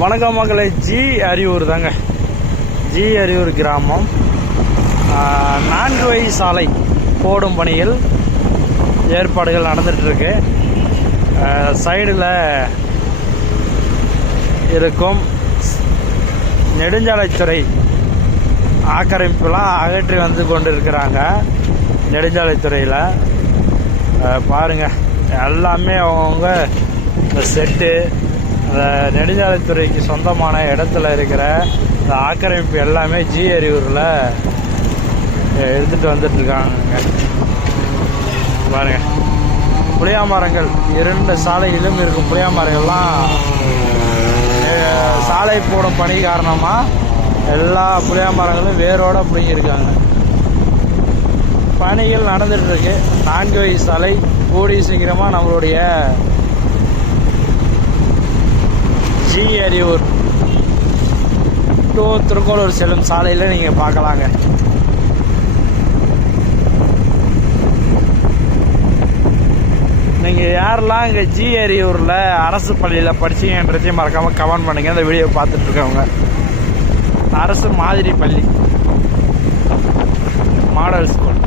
வணக்கம் மக்களை. ஜி அரியூர் தாங்க. ஜி அரியூர் கிராமம். 4 வழி சாலை போடும் பணிகள் ஏற்பாடுகள் நடந்துகிட்ருக்கு. சைடில் இருக்கும் நெடுஞ்சாலைத்துறை ஆக்கிரமிப்புலாம் அகற்றி வந்து கொண்டு இருக்கிறாங்க. நெடுஞ்சாலைத்துறையில் பாருங்கள், எல்லாமே அவங்க இந்த செட்டு, அந்த நெடுஞ்சாலைத்துறைக்கு சொந்தமான இடத்துல இருக்கிற இந்த ஆக்கிரமிப்பு எல்லாமே ஜி அரியூரில் எடுத்துகிட்டு வந்துட்டுருக்காங்க. பாருங்கள், புளியா மரங்கள் 2 சாலையிலும் இருக்கும் புளியா மரங்கள்லாம் சாலை போடும் பணி காரணமாக எல்லா புளியா மரங்களும் வேரோட பிடிங்கிருக்காங்க. பணிகள் நடந்துகிட்ருக்கு. 4 வழி சாலை கூடி சீக்கிரமாக நம்மளுடைய ஜி அரியூர் டு திருக்கோளூர் செல்லும் சாலையில் நீங்கள் பார்க்கலாங்க. நீங்கள் யாரெல்லாம் இங்கே ஜி அரியூரில் அரசு பள்ளியில் படிச்சீங்கன்றதையும் மறக்காமல் கமெண்ட் பண்ணுங்கள். இந்த வீடியோ பார்த்துட்ருக்கவங்க அரசு மாதிரி பள்ளி மாடல் ஸ்கூல்